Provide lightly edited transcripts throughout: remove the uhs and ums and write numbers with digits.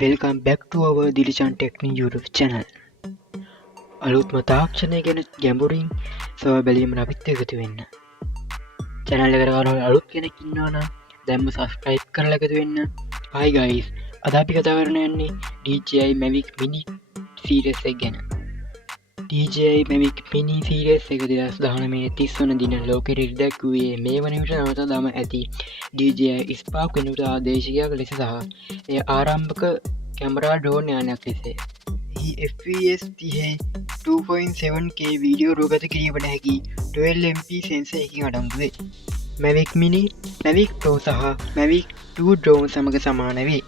Welcome back to our Dilshan Technic YouTube channel. අලුත්ම තාක්ෂණය ගැන ගැඹුරින් සොයා බැලීමට අපිත් එකතු වෙන්න. channel එකට කවුරු අලුත් කෙනෙක් ඉන්නවා නම් දැන්ම subscribe කරලා එකතු වෙන්න. Hi guys. අද අපි කතා කරන්න යන්නේ DJI Mavic Mini series එක ගැන. DJI Mavic Mini series එක 2019 30 වන දින ලෝකෙට ඉදිරිදැක්වුවේ මේ වන විට නවතදම ඇති DJI Spark වෙනුවට ආදේශකයක් ලෙස සහ එය ආරම්භක කැමරා ඩ්‍රෝන් යානයක් ලෙසේ. FPS 2.7K වීඩියෝ රූගත කිරීමට හැකි 12MP සෙන්සර් එකකින් අඩංගු වේ. Mavic Mini, Mavic Pro සහ Mavic 2 ඩ්‍රෝන් සමග සමාන වේ.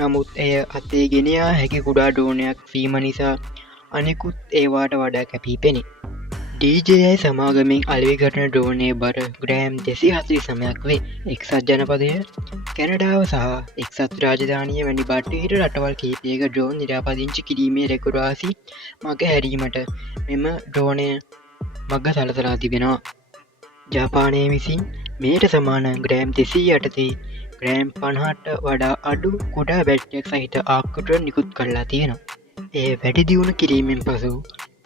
නමුත් එය අතේ ගෙන යා හැකි කුඩා ඩ්‍රෝනයක් වීම නිසා අනෙකුත් ඒවාට වඩා කැපී පෙනේ. DJI සමාගමෙන් අලෙවි කරන ඩ්‍රෝනයේ බර ග්‍රෑම් 249ක් වේ. එක්සත් ජනපදය, කැනඩාව සහ එක්සත් රාජධානිය වැනි බටහිර රටවල් කිහිපයක ඩ්‍රෝන් නිරාපදිංචි කිරීමේ රෙකෝඩ් මග හැරීමට මෙම ඩ්‍රෝනය මග සලසලා තිබෙනවා. ජපානය විසින් මෙයට සමාන ග්‍රෑම් 208 ග්‍රෑම් 50ට වඩා අඩු කුඩා බැටරියක් සහිත ආකෘතියක් නිකුත් කරලා තියෙනවා. එය වැඩි දියුණු කිරීමෙන් පසු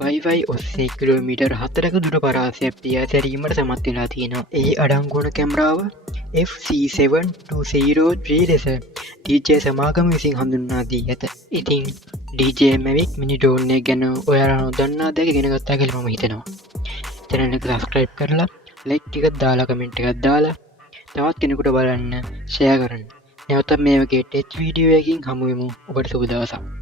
Wi-Fi ඔස්සේ කිලෝමීටර් 4ක දුර පරාසයක් පියා සැරීමට සමත් වෙලා තියෙනවා. එහි අඩංගු වන කැමරාව FC720 ලෙස DJI සමාගම විසින් හඳුන්වා දී ඇත. ඉතින් DJI Mavic Mini drone එක ගැන ඔයාලා නොදන්නා දෙයක් ඉගෙන ගත්තා කියලා මම හිතනවා. channel එක subscribe කරලා like ටිකක් දාලා comment එකක් දාලා තවත් කෙනෙකුට බලන්න share කරන්න. නැවත මේ වගේ ටෙච් වීඩියෝ එකකින් හමු වෙමු. ඔබට සුබ දවසක්.